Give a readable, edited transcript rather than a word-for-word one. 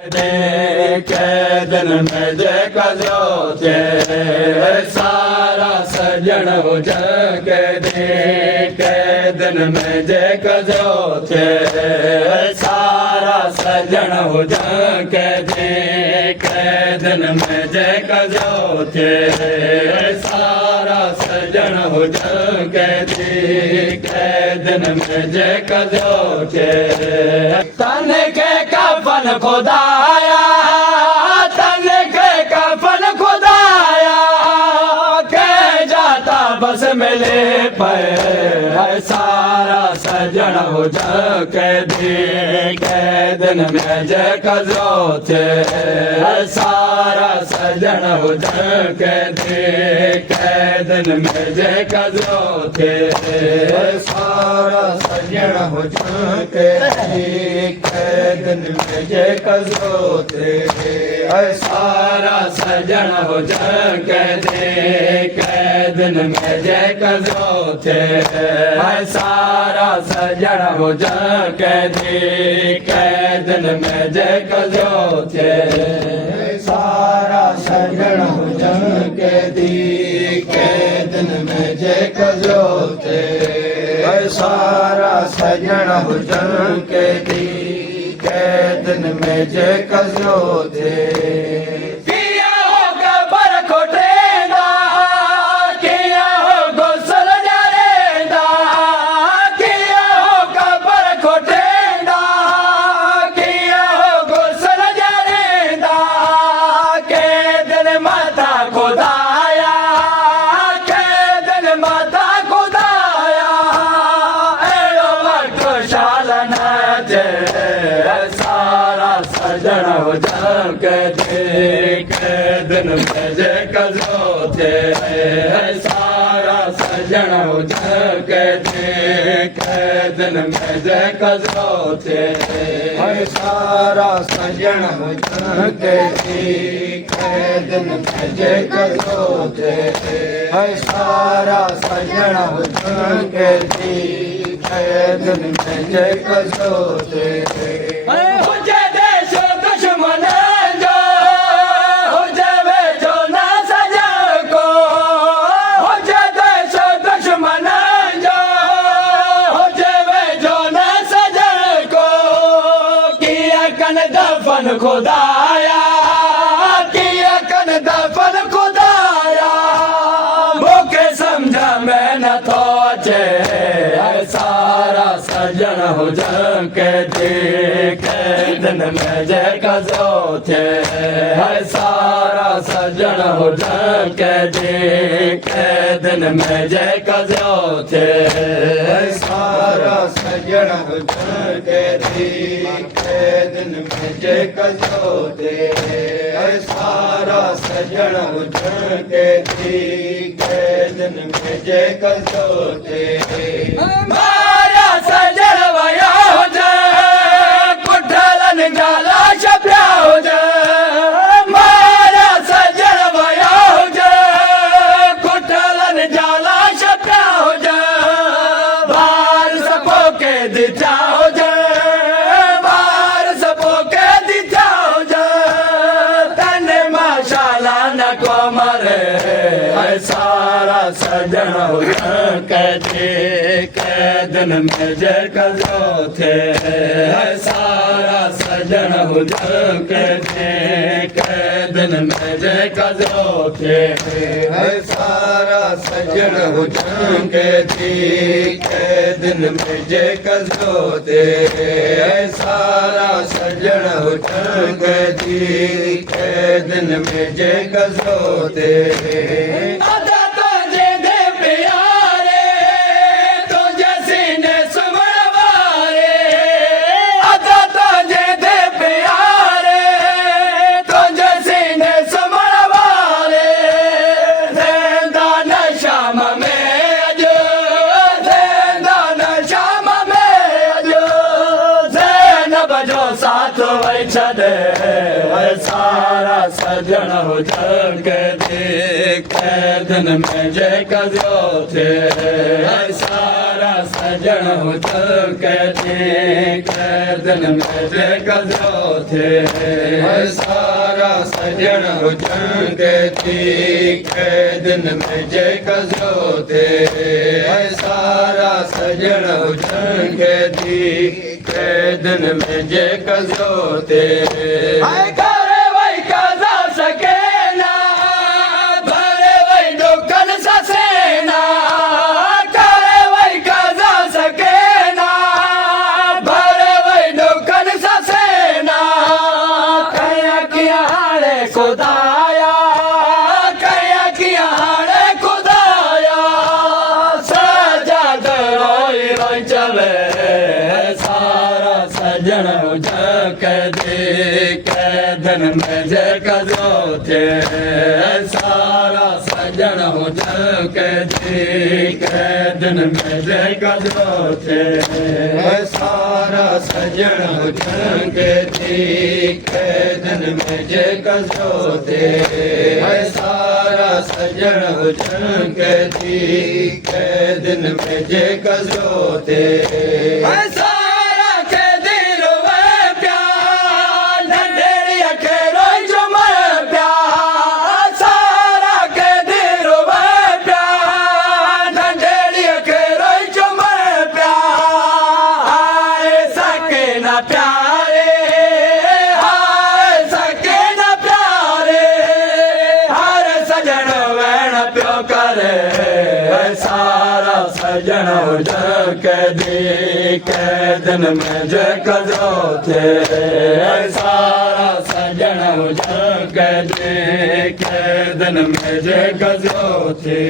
कैदन में जय कजोते सारा सजन हो जगे दे कैदन में जय कजोते सारा सजन हो जगे दे कैदन में जय कजोते सारा सजन हो जगे दे कैदन में जय कजोते तन के कफन खुदाया तन के कफन खुदाया के जाता बस मिले पे सारा सजन हो जके दे कैदन में जय कजोते सारा सजन हो जके दे कैदन में जय कजोते सारा सजन हो जके दे कैदन में जय कजोते सारा सजन हो जके दे कैदन में जय कजोते सारा सजन हो जके दे कैदन में जय कजोते सारा सजन हो जके दे कैदन में जय कजोते सारा सजन हो जके दे कैदन में जय कजोते किया होगा बरकोटेदा किया हो गोसल जारेदा किया होगा बरकोटेदा किया हो गोसल जारेदा कैदन माता खुदाया कैदन माता खुदाया एड़ो वक्त शालन सारा सजन हो जके दे कैदन में जय कजोते सारा सजन हो जके दे कैदन में जय कजोते सारा सजन हो जके दे कैदन में जय कजोते सारा सजन हो जके दे कैदन में जय कजोते हो जय देश दुश्मन जो हो जावे जो ना सजा को हो जय देश दुश्मन जो हो जावे जो ना सजा को किया कन दफन खुदाया किया कन दफन खुदाया भूखे समझा मैं न तो सारा सजन हो जके दे कैदन में जय कजोते सारा सजन हो जके दे कैदन में जय कजोते सारा सजन हो जके दे कैदन में जय कजोते सारा सजन हो जके दे कैदन में जय कजोते मारा सजन वया हो जाए कुठलन जाला छप्या हो जाए मारा सजन वया हो जाए कुठलन जाला छप्या हो जाए बार सबो के दिता हो जाए बार सबो के दिता हो जाए तन माशाला न को मरे सारा सजन हो जके दे कैदन में जय कजोते सारा सजन हो जके दे कैदन में जय कजोते सारा सजन हो जके दे कैदन में जय कजोते सारा सजन हो जके दे कैदन में जय कजोते साथ वै छदे है सारा सजन हो जग देख दिन में जय कजो थे है सारा सजन हो जग देख दिन में जय कजो थे है सारा सजन हो जग देख दिन में जय कजो थे है सारा सजन हो जग देख दिन में जय कजो थे करे वही कजा सके ना भरे वही डोकन ससेना करे वही कजा सके ना भरे वही डोकन ससेना कया किया हारे खुदाया कया किया हारे खुदाया सजा रोई रोई चले सारा सजन हो जग देख दिन में जय कजो थे सारा सजन हो जग देख दिन में जय कजो थे सारा सजन हो जग देख दिन में जय कजो थे सारा सजन हो जग देख दिन में जय कजो थे सारा के दिल में प्यार ढंढेरिया के रोई जो मैं प्यार सारा के दिल में प्यार ढंढेरिया के रोई जो मैं प्यार हाय सके ना प्यारे हाय सके ना प्यारे हर सजन वैन प्यो करे सारा सजन हो जग देख दिन में जय कजो थे सारा सजन हो जग देख दिन में जय कजो थे